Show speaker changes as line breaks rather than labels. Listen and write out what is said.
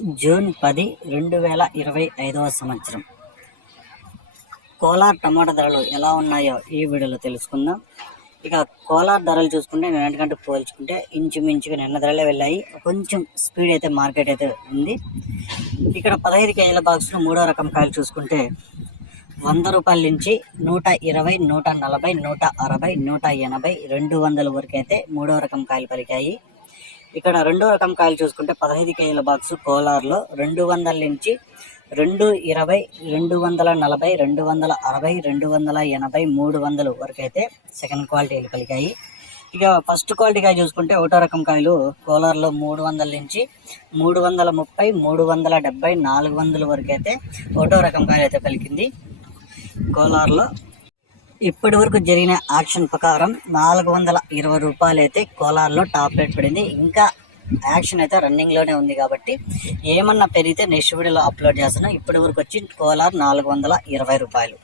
June పది రెండు వేల ఇరవై ఐదవ సంవత్సరం. కోలార్ టమాటా ధరలు ఎలా ఉన్నాయో ఈ వీడియోలో తెలుసుకుందాం. ఇక కోలార్ ధరలు చూసుకుంటే నిన్నటికంటే పోల్చుకుంటే ఇంచుమించుగా నిన్న ధరలే వెళ్ళాయి. కొంచెం స్పీడ్ అయితే మార్కెట్ అయితే ఉంది. ఇక్కడ పదహైదు కేజీల బాక్స్లో మూడో రకం కాయలు చూసుకుంటే వంద రూపాయల నుంచి నూట ఇరవై నూట నలభై నూట అరవై నూట ఎనభై రెండు వందల వరకు అయితే మూడో రకం కాయలు పలికాయి. ఇక్కడ రెండో రకం కాయలు చూసుకుంటే పదహైదు కేజీల బాక్స్ కోలార్లో రెండు వందల నుంచి రెండు ఇరవై రెండు వందల నలభై రెండు వందల అరవై రెండు వందల ఎనభై మూడు వందలు వరకు అయితే సెకండ్ క్వాలిటీలు కలిగాయి. ఇక ఫస్ట్ క్వాలిటీ కాయ చూసుకుంటే ఒకటో రకం కాయలు కోలార్లో మూడు వందల నుంచి మూడు వందల ముప్పై మూడు వందల డెబ్బై నాలుగు వందల వరకు అయితే ఒకటో రకం కాయలు అయితే పలికింది కోలార్లో ఇప్పటి వరకు జరిగిన యాక్షన్ ప్రకారం నాలుగు వందల ఇరవై రూపాయలు అయితే కోలార్లో టాప్ రేట్ పడింది. ఇంకా యాక్షన్ అయితే రన్నింగ్లోనే ఉంది కాబట్టి ఏమన్నా పెరిగితే నెక్స్ట్ వీడియోలో అప్లోడ్ చేస్తాను. ఇప్పటి వరకు వచ్చి కోలార్ నాలుగు వందల ఇరవై రూపాయలు.